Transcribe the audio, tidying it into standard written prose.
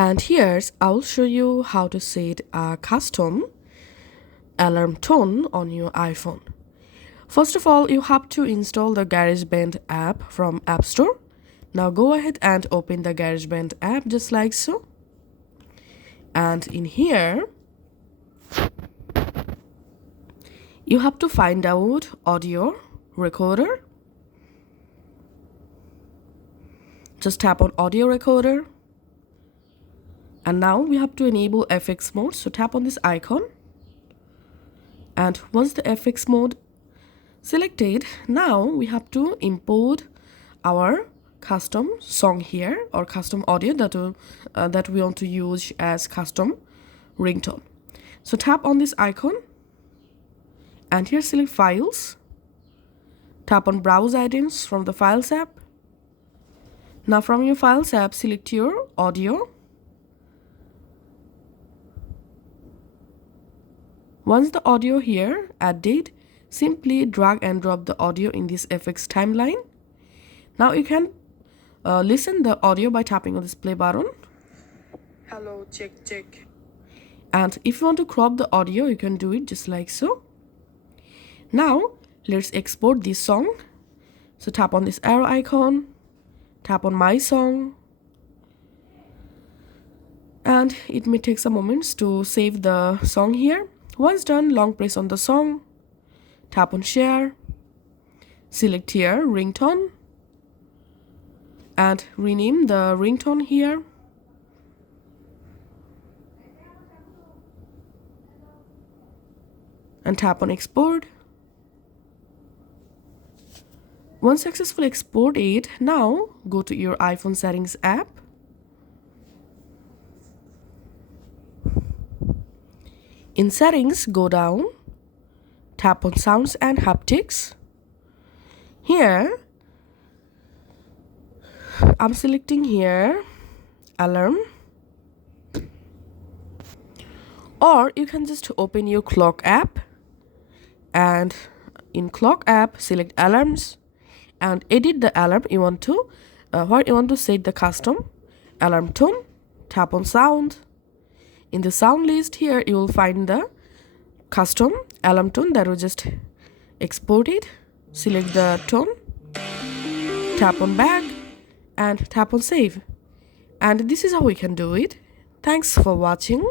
And here's I'll show you how to set a custom alarm tone on your iPhone. First of all, you have to install the GarageBand app from App Store. Now go ahead and open the GarageBand app just like so. And in here, you have to find out audio recorder. Just tap on audio recorder. And now we have to enable FX mode. So tap on this icon. And once the FX mode selected, now we have to import our custom song here or custom audio that we want to use as custom ringtone. So tap on this icon and here select files. Tap on browse items from the files app. Now from your files app, select your audio. Once the audio here added, simply drag and drop the audio in this FX timeline. Now you can listen the audio by tapping on this play button. Hello, check, check. And if you want to crop the audio, you can do it just like so. Now let's export this song. So tap on this arrow icon, tap on my song, and it may take some moments to save the song here. Once done, long press on the song, tap on share, select here ringtone, and rename the ringtone here. And tap on export. Once successfully exported, now go to your iPhone settings app. In settings, go down, tap on sounds and haptics. Here, I'm selecting here alarm, or you can just open your clock app, and in clock app select alarms and edit the alarm you want to where you want to set the custom alarm tone. Tap on sound. In the sound list here you will find the custom alarm tone that we just exported. Select the tone, tap on back and tap on save. And this is how we can do it. Thanks for watching.